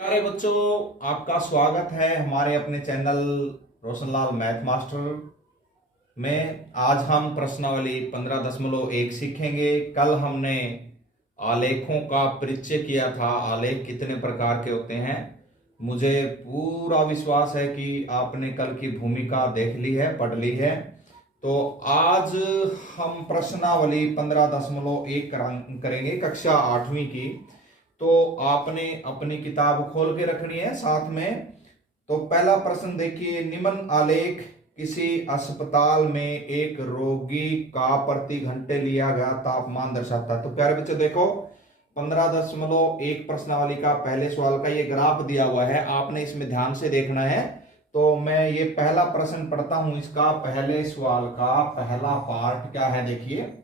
प्यारे बच्चों, आपका स्वागत है हमारे अपने चैनल रोशनलाल मैथ मास्टर में। आज हम प्रश्नावली 15.1 सीखेंगे। कल हमने आलेखों का परिचय किया था। आलेख कितने प्रकार के होते हैं। मुझे पूरा विश्वास है कि आपने कल की भूमिका देख ली है, पढ़ ली है। तो आज हम प्रश्नावली 15.1 करेंगे, कक्षा 8वीं की। तो आपने अपनी किताब खोल के रखनी है साथ में। तो पहला प्रश्न देखिए, निम्न आलेख किसी अस्पताल में एक रोगी का प्रति घंटे लिया गया तापमान दर्शाता है। तो प्यारे बच्चों देखो, 15.1 प्रश्नावली का पहले सवाल का ये ग्राफ दिया हुआ है, आपने इसमें ध्यान से देखना है। तो मैं ये पहला प्रश्न पढ़ता हूं। इसका पहले सवाल का पहला पार्ट क्या है, देखिए।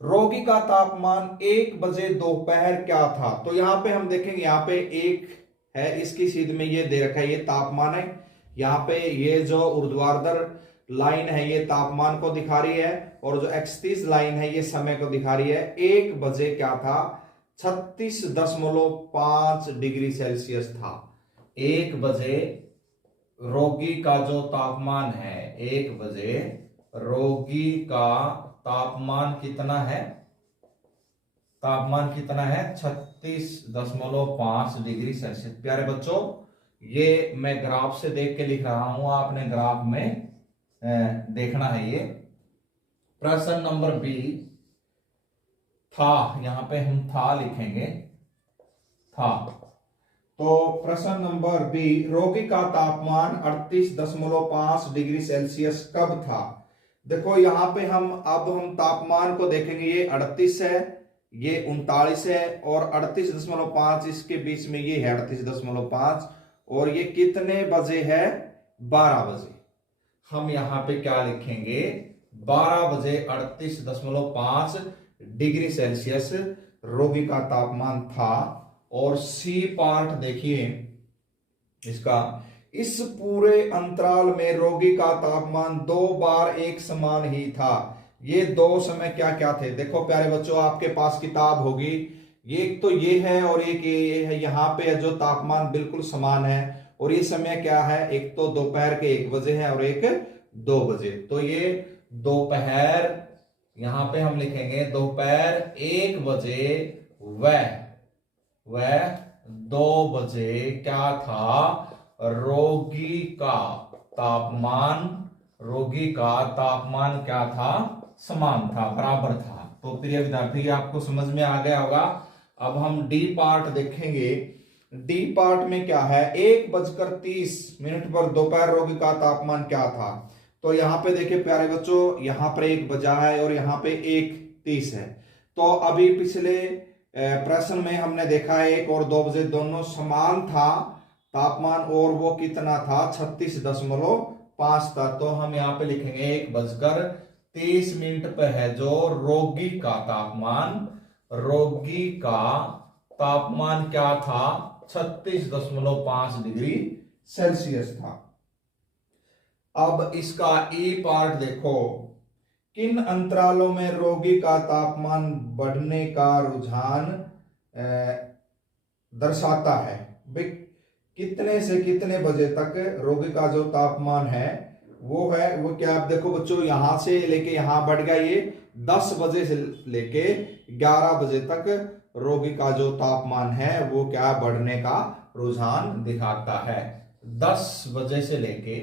रोगी का तापमान 1 बजे दोपहर क्या था। तो यहां पे हम देखेंगे, यहां पे एक है, इसकी सीध में ये दे रखा है, ये तापमान है। यहाँ पे ये जो ऊर्ध्वाधर लाइन है ये तापमान को दिखा रही है, और जो एक्स लाइन है ये समय को दिखा रही है। 1 बजे क्या था, 36.5 डिग्री सेल्सियस था। 1 बजे रोगी का जो तापमान है, 1 बजे रोगी का तापमान कितना है, तापमान कितना है, 36.5 डिग्री सेल्सियस। प्यारे बच्चों, ये मैं ग्राफ से देख के लिख रहा हूं, आपने ग्राफ में देखना है। ये प्रश्न नंबर बी था, यहां पे हम था लिखेंगे, था। तो प्रश्न नंबर बी, रोगी का तापमान 38.5 डिग्री सेल्सियस कब था। देखो यहां पे हम तापमान को देखेंगे, ये 38 है, ये 39 है, और 38.5 इसके बीच में ये है 38.5, और ये कितने बजे है, 12 बजे। हम यहां पे क्या लिखेंगे, 12 बजे 38.5 डिग्री सेल्सियस रोगी का तापमान था। और सी पार्ट देखिए इसका, इस पूरे अंतराल में रोगी का तापमान 2 बार एक समान ही था। ये दो समय क्या क्या थे, देखो प्यारे बच्चों, आपके पास किताब होगी, ये एक तो ये है और एक ये है। यहाँ पे जो तापमान बिल्कुल समान है, और ये समय क्या है, एक तो दोपहर के 1 बजे है और एक 2 बजे। तो ये दोपहर, यहां पे हम लिखेंगे दोपहर 1 बजे वह 2 बजे क्या था, रोगी का तापमान, रोगी का तापमान क्या था, समान था, बराबर था। तो प्रिय विद्यार्थी, आपको समझ में आ गया होगा। अब हम डी पार्ट देखेंगे। डी पार्ट में क्या है, 1:30 पर दोपहर रोगी का तापमान क्या था। तो यहां पे देखिए प्यारे बच्चों, यहां पर 1 बजा है और यहां पे 1:30 है। तो अभी पिछले प्रश्न में हमने देखा है 1 और 2 बजे दोनों समान था तापमान, और वो कितना था, 36.5 था। तो हम यहाँ पे लिखेंगे 1:30 पे है जो रोगी का तापमान, रोगी का तापमान क्या था, 36.5 डिग्री सेल्सियस था। अब इसका ई पार्ट देखो, किन अंतरालों में रोगी का तापमान बढ़ने का रुझान दर्शाता है। कितने से कितने बजे तक रोगी का जो तापमान है वो है, वो क्या, आप देखो बच्चों, यहां से लेके यहां बढ़ गया, ये 10 बजे से लेके 11 बजे तक रोगी का जो तापमान है वो क्या, बढ़ने का रुझान दिखाता है। 10 बजे से लेके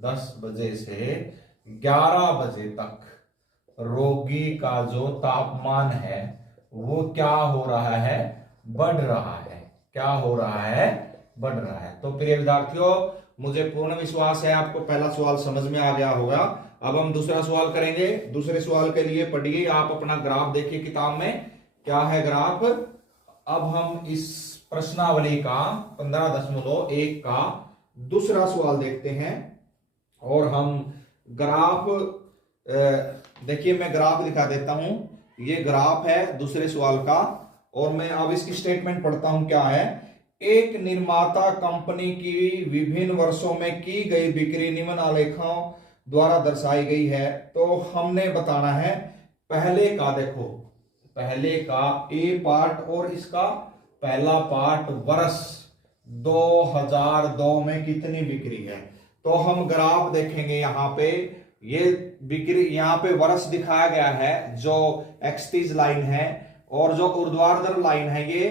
10 बजे से 11 बजे तक रोगी का जो तापमान है वो क्या हो रहा है, बढ़ रहा है। क्या हो रहा है, बढ़ रहा है। तो प्रिय विद्यार्थियों, मुझे पूर्ण विश्वास है आपको पहला सवाल समझ में आ गया होगा। अब हम दूसरा सवाल करेंगे। दूसरे सवाल के लिए पढ़िए, आप अपना ग्राफ देखिए किताब में, क्या है ग्राफ। अब हम इस प्रश्नावली का 15.1 का दूसरा सवाल देखते हैं, और हम ग्राफ देखिए, मैं ग्राफ दिखा देता हूं। ये ग्राफ है दूसरे सवाल का, और मैं अब इसकी स्टेटमेंट पढ़ता हूं। क्या है, एक निर्माता कंपनी की विभिन्न वर्षों में की गई बिक्री निम्न आलेखों द्वारा दर्शाई गई है। तो हमने बताना है पहले का, देखो पहले का ए पार्ट, और इसका पहला पार्ट वर्ष 2002 में कितनी बिक्री है। तो हम ग्राफ देखेंगे यहाँ पे, ये बिक्री यहाँ पे वर्ष दिखाया गया है जो एक्सटीज लाइन है, और जो ऊर्ध्वाधर लाइन है ये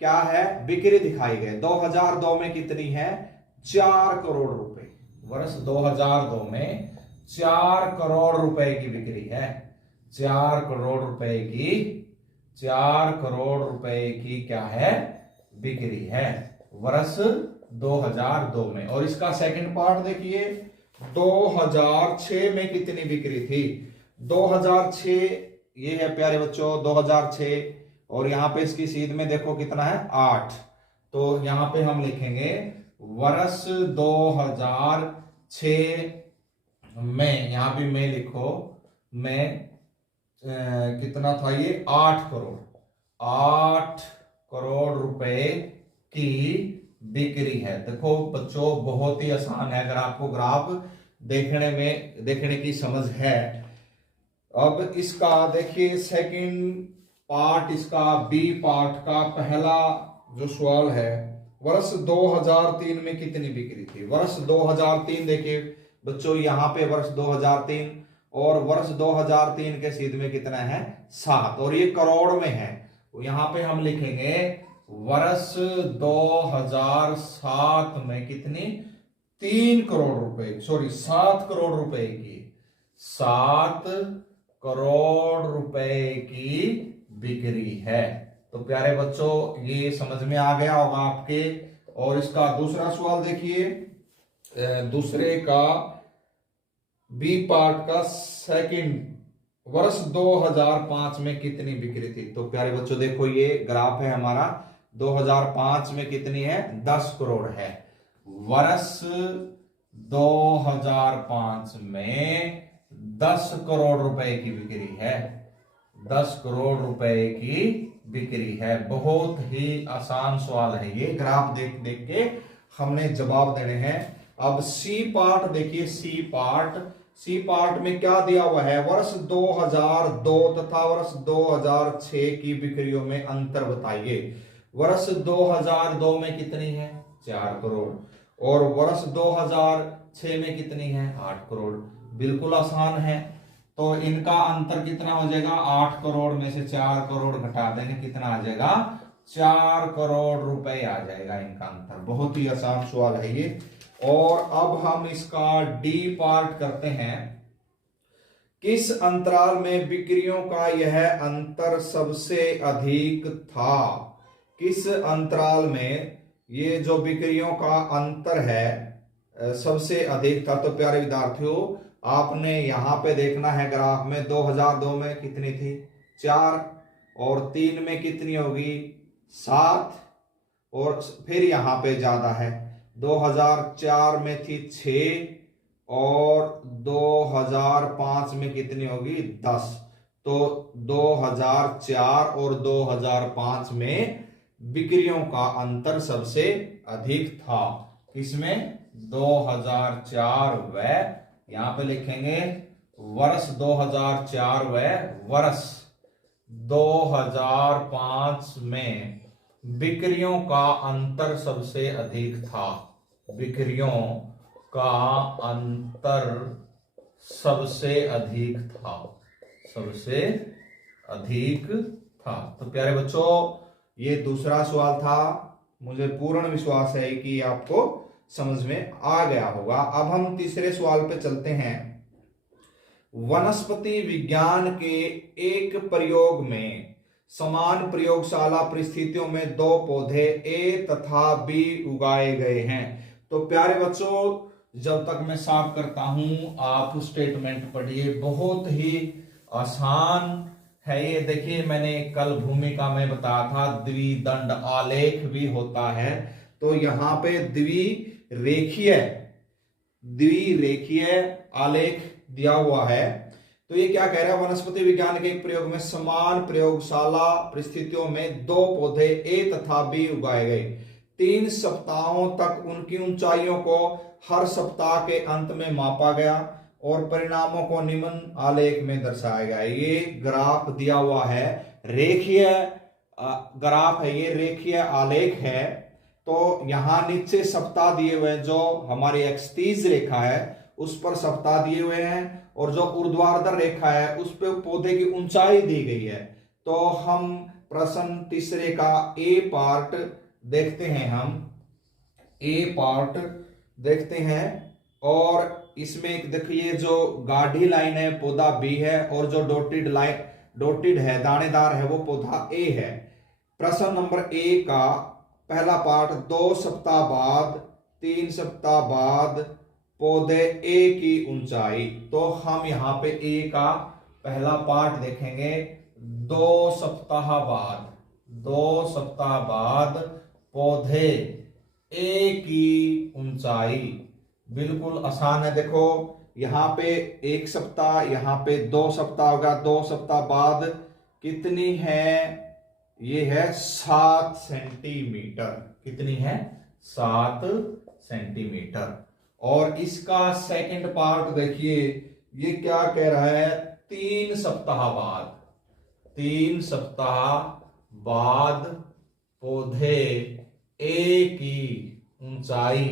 क्या है, बिक्री दिखाई गई। 2002 में कितनी है, 4 करोड़ रुपए। वर्ष 2002 में 4 करोड़ रुपए की बिक्री है। 4 करोड़ रुपए की, 4 करोड़ रुपए की क्या है, बिक्री है वर्ष 2002 में। और इसका सेकंड पार्ट देखिए, 2006 में कितनी बिक्री थी। 2006 ये है प्यारे बच्चों 2006, और यहां पे इसकी सीध में देखो कितना है, 8। तो यहां पे हम लिखेंगे वर्ष 2006 में, यहां भी मैं लिखो, में कितना था ये, 8 करोड़, 8 करोड़ रुपए की बिक्री है। देखो बच्चों बहुत ही आसान है, अगर आपको ग्राफ देखने की समझ है। अब इसका देखिए सेकंड पार्ट, इसका बी पार्ट का पहला जो सवाल है, वर्ष 2003 में कितनी बिक्री थी। वर्ष 2003 देखिए बच्चों, यहां पे वर्ष 2003 और वर्ष 2003 के सीध में कितना है, 7, और ये करोड़ में है। यहां पे हम लिखेंगे वर्ष 2007 में कितनी, 3 करोड़ रुपए, सॉरी 7 करोड़ रुपए की, 7 करोड़ रुपए की बिक्री है। तो प्यारे बच्चों ये समझ में आ गया होगा आपके। और इसका दूसरा सवाल देखिए, दूसरे का बी पार्ट का सेकंड, वर्ष 2005 में कितनी बिक्री थी। तो प्यारे बच्चों देखो ये ग्राफ है हमारा, 2005 में कितनी है, 10 करोड़ है। वर्ष 2005 में 10 करोड़ रुपए की बिक्री है, 10 करोड़ रुपए की बिक्री है। बहुत ही आसान सवाल है ये, ग्राफ देख देख के हमने जवाब देने हैं। अब सी पार्ट देखिए, सी पार्ट में क्या दिया हुआ है, वर्ष 2002 तथा वर्ष 2006 की बिक्रियों में अंतर बताइए। वर्ष 2002 में कितनी है, 4 करोड़, और वर्ष 2006 में कितनी है, 8 करोड़। बिल्कुल आसान है। तो इनका अंतर कितना हो जाएगा, 8 करोड़ में से 4 करोड़ घटा देंगे, कितना आ जाएगा, 4 करोड़ रुपए आ जाएगा इनका अंतर। बहुत ही आसान सवाल है ये। और अब हम इसका डी पार्ट करते हैं, किस अंतराल में बिक्रियों का यह अंतर सबसे अधिक था। किस अंतराल में ये जो बिक्रियों का अंतर है सबसे अधिक था। तो प्यारे विद्यार्थियों आपने यहां पे देखना है ग्राफ में, 2002 में कितनी थी, 4, और 3 में कितनी होगी, 7, और फिर यहां पे ज्यादा है, 2004 में थी 6, और 2005 में कितनी होगी, 10। तो 2004 और 2005 में बिक्रियों का अंतर सबसे अधिक था। किसमें, 2004 व, यहां पे लिखेंगे वर्ष 2004 व वर्ष 2005 में बिक्रियों का अंतर सबसे अधिक था। बिक्रियों का अंतर सबसे अधिक था, सबसे अधिक था। तो प्यारे बच्चों ये दूसरा सवाल था। मुझे पूर्ण विश्वास है कि आपको समझ में आ गया होगा। अब हम तीसरे सवाल पे चलते हैं। वनस्पति विज्ञान के एक प्रयोग में समान प्रयोगशाला परिस्थितियों में 2 पौधे ए तथा बी उगाए गए हैं। तो प्यारे बच्चों जब तक मैं साफ करता हूं आप स्टेटमेंट पढ़िए, बहुत ही आसान है ये। देखिए मैंने कल भूमिका में बताया था द्विदंड आलेख भी होता है। तो यहां पे द्विरेखीय आलेख दिया हुआ है। तो ये क्या कह रहा है, वनस्पति विज्ञान के एक प्रयोग में समान प्रयोगशाला परिस्थितियों में 2 पौधे ए तथा बी उगाए गए। 3 सप्ताहों तक उनकी ऊंचाइयों को हर सप्ताह के अंत में मापा गया और परिणामों को निम्न आलेख में दर्शाया गया। ये ग्राफ दिया हुआ है, रेखीय ग्राफ है, ये रेखीय आलेख है। तो यहां नीचे सप्ताह दिए हुए हैं, जो हमारी एक्सतीज रेखा है उस पर सप्ताह दिए हुए हैं, और जो ऊर्ध्वाधर रेखा है उस पर पौधे की ऊंचाई दी गई है। तो हम प्रश्न तीसरे का ए पार्ट देखते हैं, हम ए पार्ट देखते हैं। और इसमें देखिए जो गाढ़ी लाइन है पौधा बी है, और जो डॉटेड है दानेदार है वो पौधा ए है। प्रश्न नंबर ए का पहला पार्ट 2 सप्ताह बाद 3 सप्ताह बाद पौधे ए की ऊंचाई। तो हम यहां पे ए का पहला पार्ट देखेंगे 2 सप्ताह बाद, 2 सप्ताह बाद पौधे ए की ऊंचाई। बिल्कुल आसान है। देखो यहां पे 1 सप्ताह, यहां पे 2 सप्ताह होगा, 2 सप्ताह बाद कितनी है, ये है 7 सेंटीमीटर। कितनी है? 7 सेंटीमीटर। और इसका सेकंड पार्ट देखिए, ये क्या कह रहा है, 3 सप्ताह बाद, 3 सप्ताह बाद पौधे ए की ऊंचाई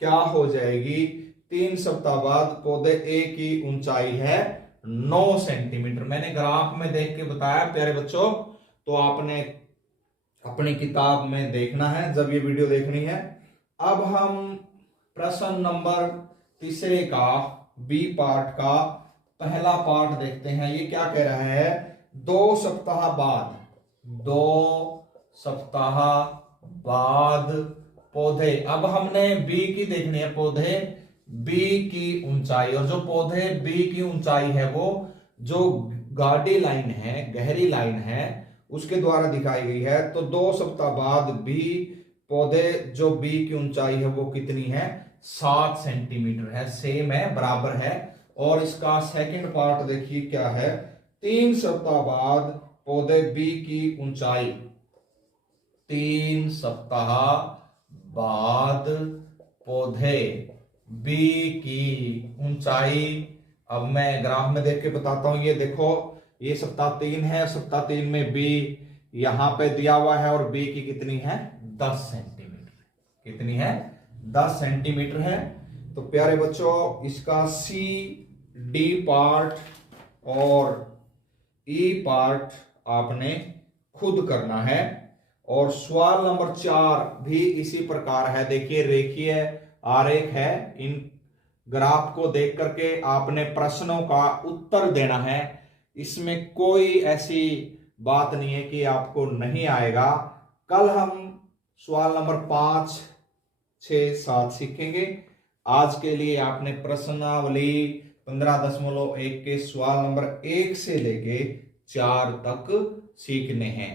क्या हो जाएगी? 3 सप्ताह बाद पौधे ए की ऊंचाई है 9 सेंटीमीटर। मैंने ग्राफ में देख के बताया प्यारे बच्चों, तो आपने अपनी किताब में देखना है जब ये वीडियो देखनी है। अब हम प्रश्न नंबर तीसरे का बी पार्ट का पहला पार्ट देखते हैं। ये क्या कह रहा है? 2 सप्ताह बाद, 2 सप्ताह बाद पौधे, अब हमने बी की देखनी है, पौधे बी की ऊंचाई। और जो पौधे बी की ऊंचाई है वो जो गाढ़ी लाइन है, गहरी लाइन है, उसके द्वारा दिखाई गई है। तो 2 सप्ताह बाद बी पौधे जो बी की ऊंचाई है वो कितनी है? 7 सेंटीमीटर है। सेम है, बराबर है। और इसका सेकंड पार्ट देखिए क्या है, 3 सप्ताह बाद पौधे बी की ऊंचाई, 3 सप्ताह बाद पौधे बी की ऊंचाई। अब मैं ग्राफ में देख के बताता हूं। ये देखो, ये सप्ताह 3 है, सप्ताह 3 में बी यहां पे दिया हुआ है, और बी की कितनी है? 10 सेंटीमीटर। कितनी है? 10 सेंटीमीटर है। तो प्यारे बच्चों, इसका सी डी पार्ट और ई पार्ट आपने खुद करना है। और सवाल नंबर 4 भी इसी प्रकार है। देखिए रेखीय आरेख है, इन ग्राफ को देख करके आपने प्रश्नों का उत्तर देना है। इसमें कोई ऐसी बात नहीं है कि आपको नहीं आएगा। कल हम सवाल नंबर 5, 6, 7 सीखेंगे। आज के लिए आपने प्रश्नावली 15.1 के सवाल नंबर 1 से लेके 4 तक सीखने हैं।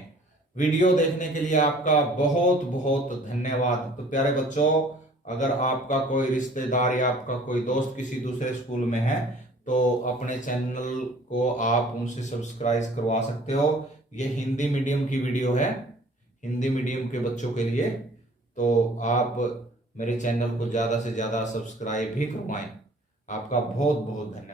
वीडियो देखने के लिए आपका बहुत बहुत धन्यवाद। तो प्यारे बच्चों, अगर आपका कोई रिश्तेदार या आपका कोई दोस्त किसी दूसरे स्कूल में है तो अपने चैनल को आप उनसे सब्सक्राइब करवा सकते हो। ये हिंदी मीडियम की वीडियो है, हिंदी मीडियम के बच्चों के लिए। तो आप मेरे चैनल को ज़्यादा से ज़्यादा सब्सक्राइब भी करवाएं। आपका बहुत बहुत धन्यवाद।